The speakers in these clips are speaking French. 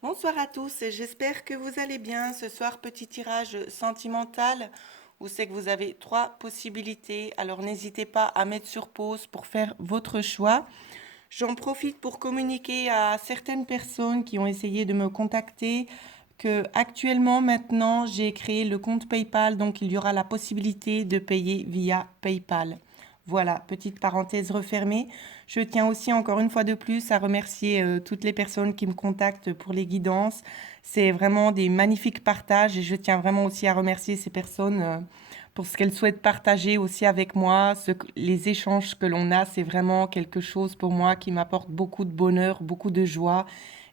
Bonsoir à tous, j'espère que vous allez bien. Ce soir, petit tirage sentimental où c'est que vous avez trois possibilités. Alors n'hésitez pas à mettre sur pause pour faire votre choix. J'en profite pour communiquer à certaines personnes qui ont essayé de me contacter que actuellement maintenant j'ai créé le compte PayPal, donc il y aura la possibilité de payer via PayPal. Voilà, petite parenthèse refermée. Je tiens aussi encore une fois de plus à remercier toutes les personnes qui me contactent pour les guidances. C'est vraiment des magnifiques partages et je tiens vraiment aussi à remercier ces personnes pour ce qu'elles souhaitent partager aussi avec moi. Les échanges que l'on a, c'est vraiment quelque chose pour moi qui m'apporte beaucoup de bonheur, beaucoup de joie.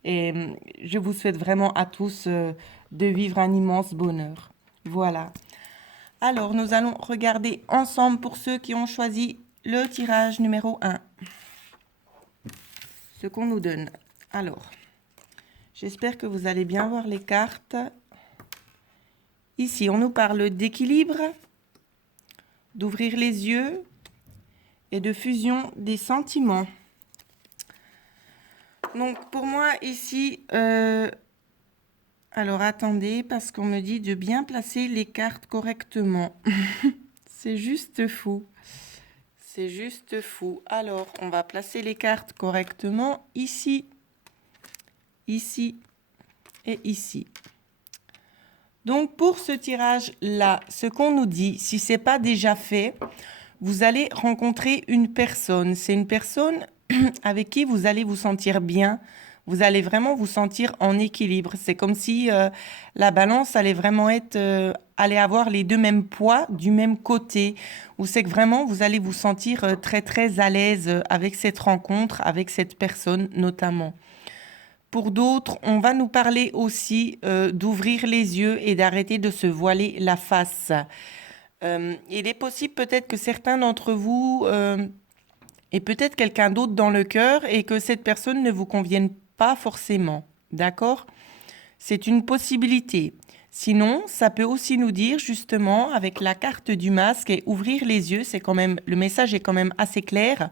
Et je vous souhaite vraiment à tous de vivre un immense bonheur. Voilà. Alors, nous allons regarder ensemble pour ceux qui ont choisi le tirage numéro 1, ce qu'on nous donne. Alors, j'espère que vous allez bien voir les cartes. Ici, on nous parle d'équilibre, d'ouvrir les yeux et de fusion des sentiments. Donc, pour moi, ici, alors attendez, parce qu'on me dit de bien placer les cartes correctement. C'est juste fou. C'est juste fou. Alors, on va placer les cartes correctement ici, ici et ici. Donc, pour ce tirage-là, ce qu'on nous dit, si ce n'est pas déjà fait, vous allez rencontrer une personne. C'est une personne avec qui vous allez vous sentir bien. Vous allez vraiment vous sentir en équilibre. C'est comme si la balance allait vraiment être, allait avoir les deux mêmes poids du même côté. Ou c'est que vraiment vous allez vous sentir très très à l'aise avec cette rencontre, avec cette personne notamment. Pour d'autres, on va nous parler aussi d'ouvrir les yeux et d'arrêter de se voiler la face. Il est possible peut-être que certains d'entre vous aient peut-être quelqu'un d'autre dans le cœur et que cette personne ne vous convienne pas forcément. D'accord? C'est une possibilité. Sinon, ça peut aussi nous dire justement avec la carte du masque et ouvrir les yeux, c'est quand même le message est quand même assez clair.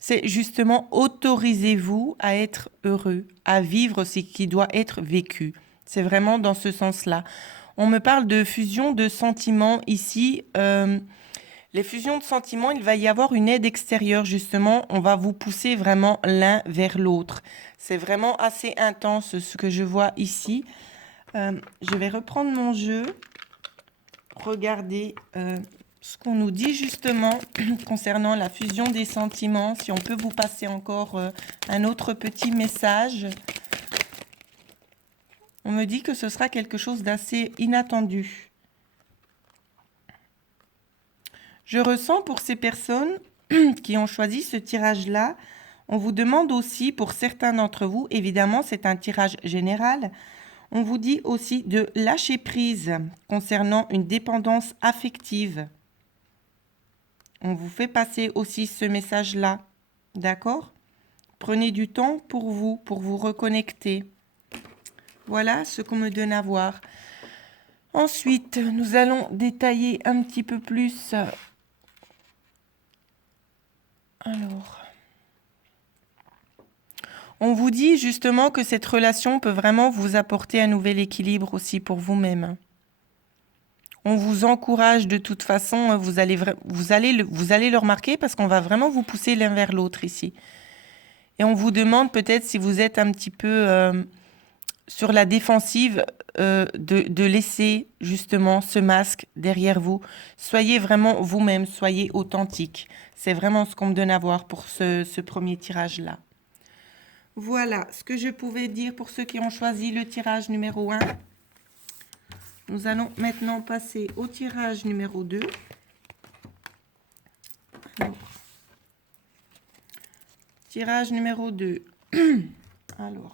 C'est justement autorisez-vous à être heureux, à vivre ce qui doit être vécu. C'est vraiment dans ce sens-là. On me parle de fusion de sentiments ici. Les fusions de sentiments, il va y avoir une aide extérieure, justement. On va vous pousser vraiment l'un vers l'autre. C'est vraiment assez intense ce que je vois ici. Je vais reprendre mon jeu. Regardez ce qu'on nous dit justement concernant la fusion des sentiments. Si on peut vous passer encore un autre petit message. On me dit que ce sera quelque chose d'assez inattendu. Je ressens pour ces personnes qui ont choisi ce tirage-là, on vous demande aussi, pour certains d'entre vous, évidemment c'est un tirage général, on vous dit aussi de lâcher prise concernant une dépendance affective. On vous fait passer aussi ce message-là, d'accord? Prenez du temps pour vous reconnecter. Voilà ce qu'on me donne à voir. Ensuite, nous allons détailler un petit peu plus. Alors, on vous dit justement que cette relation peut vraiment vous apporter un nouvel équilibre aussi pour vous-même. On vous encourage de toute façon, vous allez le remarquer parce qu'on va vraiment vous pousser l'un vers l'autre ici. Et on vous demande peut-être si vous êtes un petit peu sur la défensive de laisser justement ce masque derrière vous. Soyez vraiment vous-même, soyez authentique. C'est vraiment ce qu'on me donne à voir pour ce premier tirage-là. Voilà ce que je pouvais dire pour ceux qui ont choisi le tirage numéro 1. Nous allons maintenant passer au tirage numéro 2. Alors, tirage numéro 2. Alors.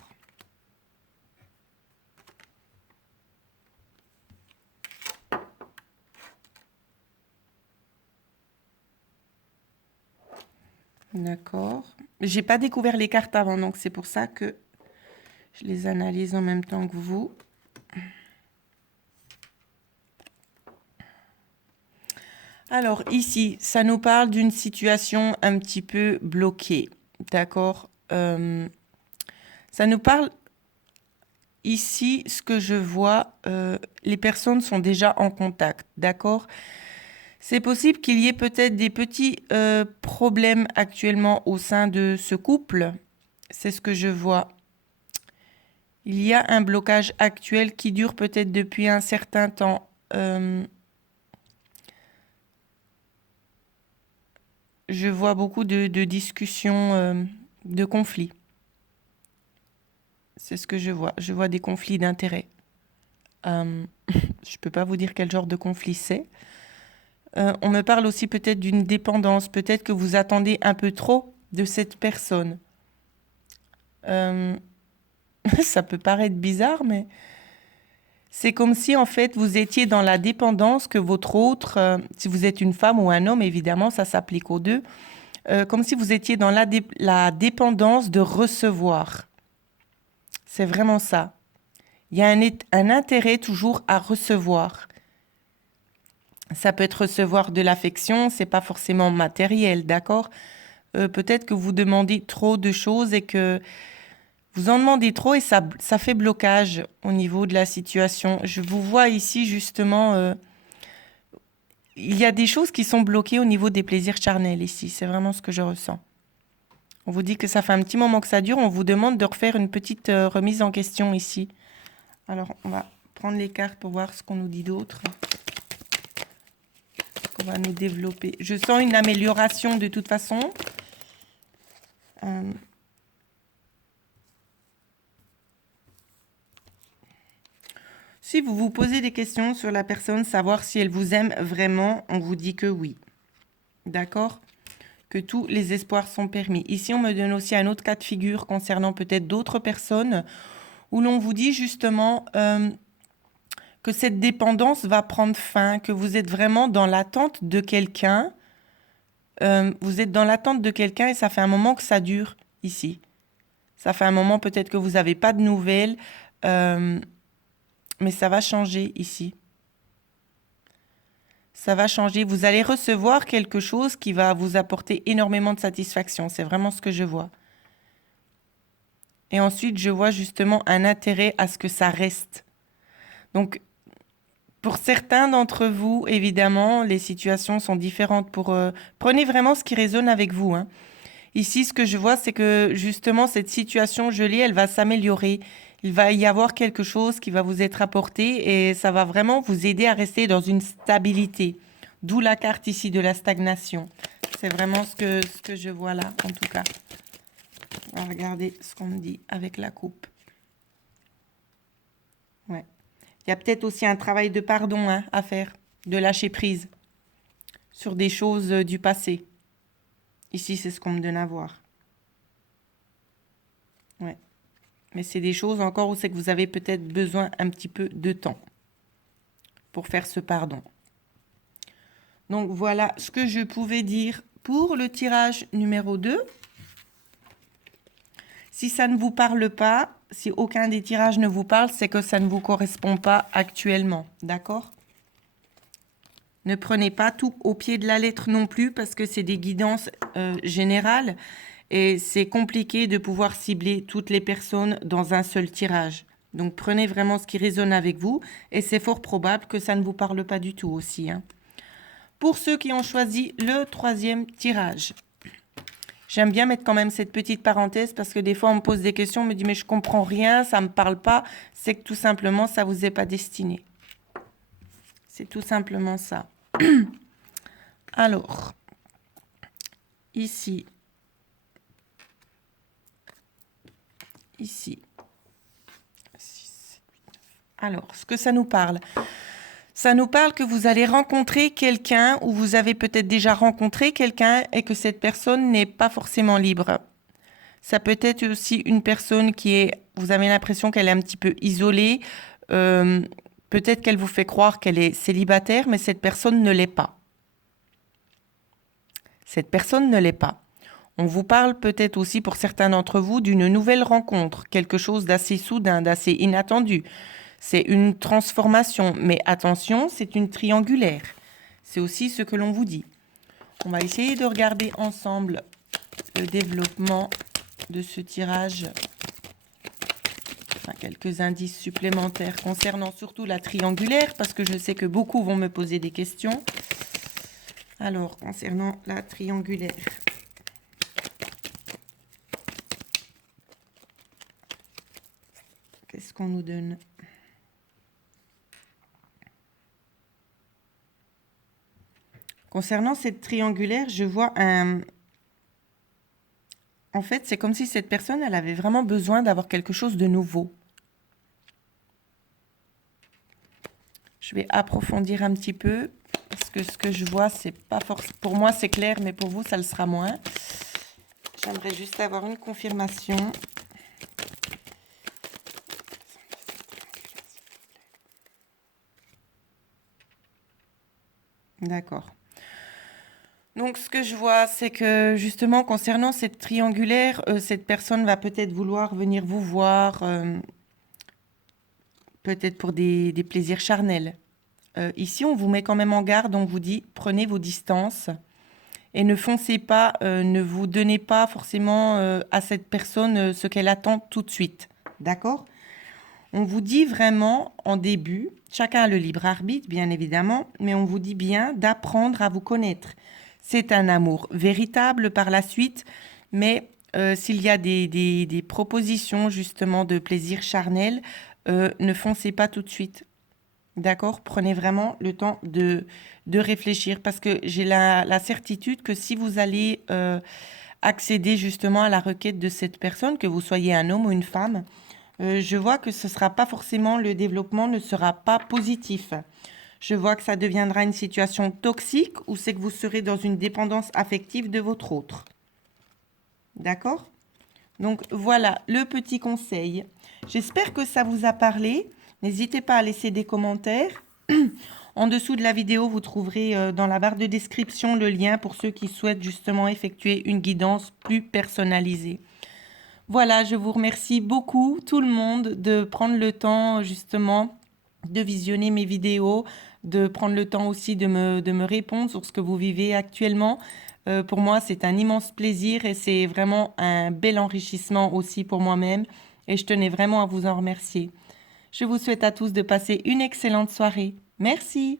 D'accord. J'ai pas découvert les cartes avant, donc c'est pour ça que je les analyse en même temps que vous. Alors ici, ça nous parle d'une situation un petit peu bloquée, d'accord. Ça nous parle ici, ce que je vois, les personnes sont déjà en contact, d'accord? C'est possible qu'il y ait peut-être des petits problèmes actuellement au sein de ce couple. C'est ce que je vois. Il y a un blocage actuel qui dure peut-être depuis un certain temps. Je vois beaucoup de discussions, de conflits. C'est ce que je vois. Je vois des conflits d'intérêts. Je ne peux pas vous dire quel genre de conflit c'est. On me parle aussi peut-être d'une dépendance. Peut-être que vous attendez un peu trop de cette personne. Ça peut paraître bizarre, mais c'est comme si en fait vous étiez dans la dépendance que votre autre, si vous êtes une femme ou un homme, évidemment, ça s'applique aux deux, comme si vous étiez dans la dépendance de recevoir. C'est vraiment ça. Il y a un intérêt toujours à recevoir. Ça peut être recevoir de l'affection, c'est pas forcément matériel, d'accord? Peut-être que vous demandez trop de choses et que vous en demandez trop et ça fait blocage au niveau de la situation. Je vous vois ici justement, il y a des choses qui sont bloquées au niveau des plaisirs charnels ici. C'est vraiment ce que je ressens. On vous dit que ça fait un petit moment que ça dure. On vous demande de refaire une petite remise en question ici. Alors, on va prendre les cartes pour voir ce qu'on nous dit d'autre. On va nous développer. Je sens une amélioration de toute façon. Si vous vous posez des questions sur la personne, savoir si elle vous aime vraiment, on vous dit que oui. D'accord? Que tous les espoirs sont permis. Ici, on me donne aussi un autre cas de figure concernant peut-être d'autres personnes où l'on vous dit justement que cette dépendance va prendre fin, que vous êtes vraiment dans l'attente de quelqu'un. Vous êtes dans l'attente de quelqu'un et ça fait un moment que ça dure ici. Ça fait un moment peut-être que vous n'avez pas de nouvelles, mais ça va changer ici. Ça va changer. Vous allez recevoir quelque chose qui va vous apporter énormément de satisfaction. C'est vraiment ce que je vois. Et ensuite, je vois justement un intérêt à ce que ça reste. Donc, pour certains d'entre vous, évidemment, les situations sont différentes. Prenez vraiment ce qui résonne avec vous, hein. Ici, ce que je vois, c'est que justement, cette situation gelée, elle va s'améliorer. Il va y avoir quelque chose qui va vous être apporté et ça va vraiment vous aider à rester dans une stabilité. D'où la carte ici de la stagnation. C'est vraiment ce que je vois là, en tout cas. On va regarder ce qu'on me dit avec la coupe. Ouais. Il y a peut-être aussi un travail de pardon, hein, à faire, de lâcher prise sur des choses du passé. Ici, c'est ce qu'on me donne à voir. Ouais. Mais c'est des choses encore où c'est que vous avez peut-être besoin un petit peu de temps pour faire ce pardon. Donc voilà ce que je pouvais dire pour le tirage numéro 2. Si ça ne vous parle pas, si aucun des tirages ne vous parle, c'est que ça ne vous correspond pas actuellement. D'accord? Ne prenez pas tout au pied de la lettre non plus parce que c'est des guidances générales et c'est compliqué de pouvoir cibler toutes les personnes dans un seul tirage. Donc prenez vraiment ce qui résonne avec vous et c'est fort probable que ça ne vous parle pas du tout aussi, hein. Pour ceux qui ont choisi le 3e tirage, j'aime bien mettre quand même cette petite parenthèse parce que des fois on me pose des questions, on me dit mais je comprends rien, ça ne me parle pas. C'est que tout simplement ça ne vous est pas destiné. C'est tout simplement ça. Alors, ici, alors, ce que ça nous parle, ça nous parle que vous allez rencontrer quelqu'un ou vous avez peut-être déjà rencontré quelqu'un et que cette personne n'est pas forcément libre. Ça peut être aussi une personne vous avez l'impression qu'elle est un petit peu isolée. Peut-être qu'elle vous fait croire qu'elle est célibataire, mais cette personne ne l'est pas. Cette personne ne l'est pas. On vous parle peut-être aussi pour certains d'entre vous d'une nouvelle rencontre, quelque chose d'assez soudain, d'assez inattendu. C'est une transformation, mais attention, c'est une triangulaire. C'est aussi ce que l'on vous dit. On va essayer de regarder ensemble le développement de ce tirage enfin, quelques indices supplémentaires concernant surtout la triangulaire, parce que je sais que beaucoup vont me poser des questions. Alors, concernant la triangulaire. Qu'est-ce qu'on nous donne? Concernant cette triangulaire, je vois un... En fait, c'est comme si cette personne, elle avait vraiment besoin d'avoir quelque chose de nouveau. Je vais approfondir un petit peu, parce que ce que je vois, c'est pas forcément... Pour moi, c'est clair, mais pour vous, ça le sera moins. J'aimerais juste avoir une confirmation. D'accord. Donc, ce que je vois, c'est que justement, concernant cette triangulaire, cette personne va peut-être vouloir venir vous voir, peut-être pour des plaisirs charnels. Ici, on vous met quand même en garde, on vous dit, prenez vos distances et ne foncez pas, ne vous donnez pas forcément à cette personne ce qu'elle attend tout de suite. D'accord? On vous dit vraiment en début, chacun a le libre arbitre, bien évidemment, mais on vous dit bien d'apprendre à vous connaître. C'est un amour véritable par la suite, mais s'il y a des propositions justement de plaisir charnel, ne foncez pas tout de suite. D'accord? Prenez vraiment le temps de réfléchir parce que j'ai la certitude que si vous allez accéder justement à la requête de cette personne, que vous soyez un homme ou une femme, je vois que ce sera pas forcément, le développement ne sera pas positif. Je vois que ça deviendra une situation toxique ou c'est que vous serez dans une dépendance affective de votre autre. D'accord? Donc voilà le petit conseil. J'espère que ça vous a parlé. N'hésitez pas à laisser des commentaires. En dessous de la vidéo, vous trouverez dans la barre de description le lien pour ceux qui souhaitent justement effectuer une guidance plus personnalisée. Voilà, je vous remercie beaucoup tout le monde de prendre le temps justement de visionner mes vidéos, de prendre le temps aussi de me répondre sur ce que vous vivez actuellement. Pour moi, c'est un immense plaisir et c'est vraiment un bel enrichissement aussi pour moi-même et je tenais vraiment à vous en remercier. Je vous souhaite à tous de passer une excellente soirée. Merci.